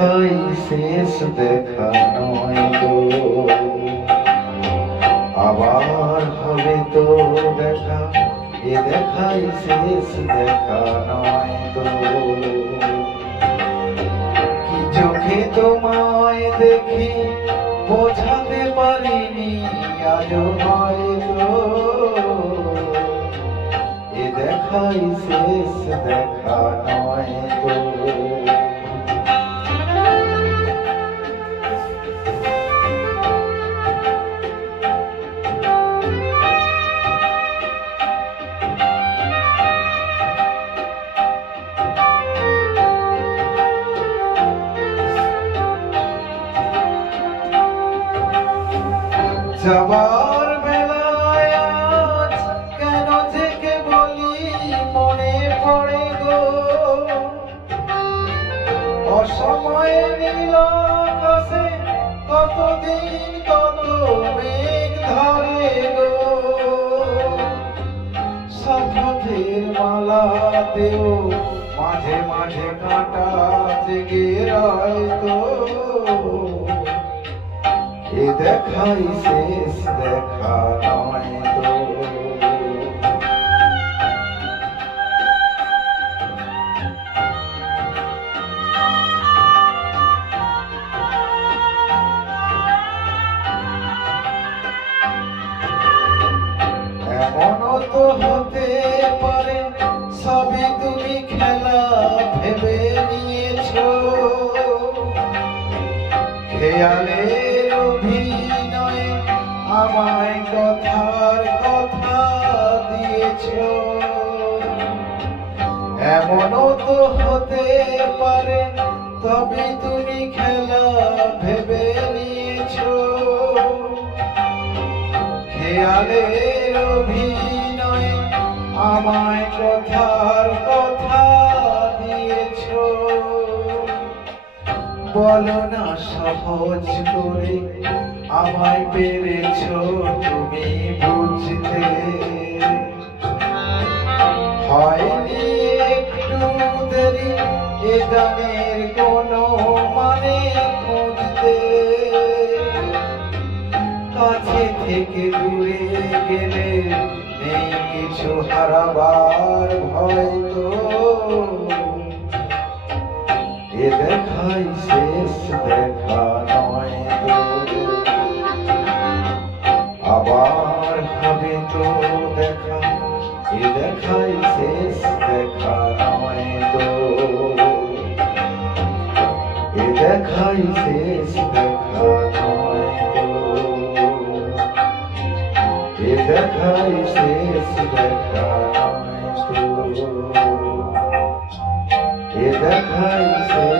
দেখাই শেষ দেখা নয় গো, আবার হবে তো দেখা, এ দেখাই শেষ দেখা নয় গো। কি চোখে তোমায় দেখি বোঝাতে পারিনি আজও হয়তো, এ দেখাই শেষ দেখা নয় গো। যাবার বেলায় আজ কেন থেকে বলি মনে পড়ে গো, অসময়ে নীল আকাশে কতদিন কত মেঘ ধরে গো, শপথের মালাতেও মাঝে মাঝে কাঁটা জেগে রয় গো, এ দেখাই শেষ দেখা নয় তো। এমনও তো হতে পারে সবই তুমি খেলা ভেবে নিয়েছো, খেয়ালের অভিনয়ে আমায় কথার কথা দিয়েছ। এমনও তো হতে পারে তবে তুমি খেলা ভেবে নিয়েছ, খেয়ালের অভিনয়ে আমায় কথার কথা দিয়েছ। বলো না সহজ করে আমায় পেরেছ তুমি বুঝতে, হয়নি একটু দেরি এ গানের কোনো মানে খুঁজতে, কাছে থেকে দূরে গেলে নেই কিছু হারাবার ভয় তো, এ দেখাই শেষ দেখা নয় গো, আবার হবে তো দেখা, এ দেখাই শেষ দেখা নয় গো, এ দেখাই শেষ দেখা নয় গো, এ দেখাই শেষ দেখা নয় গো, এ দেখাই শেষ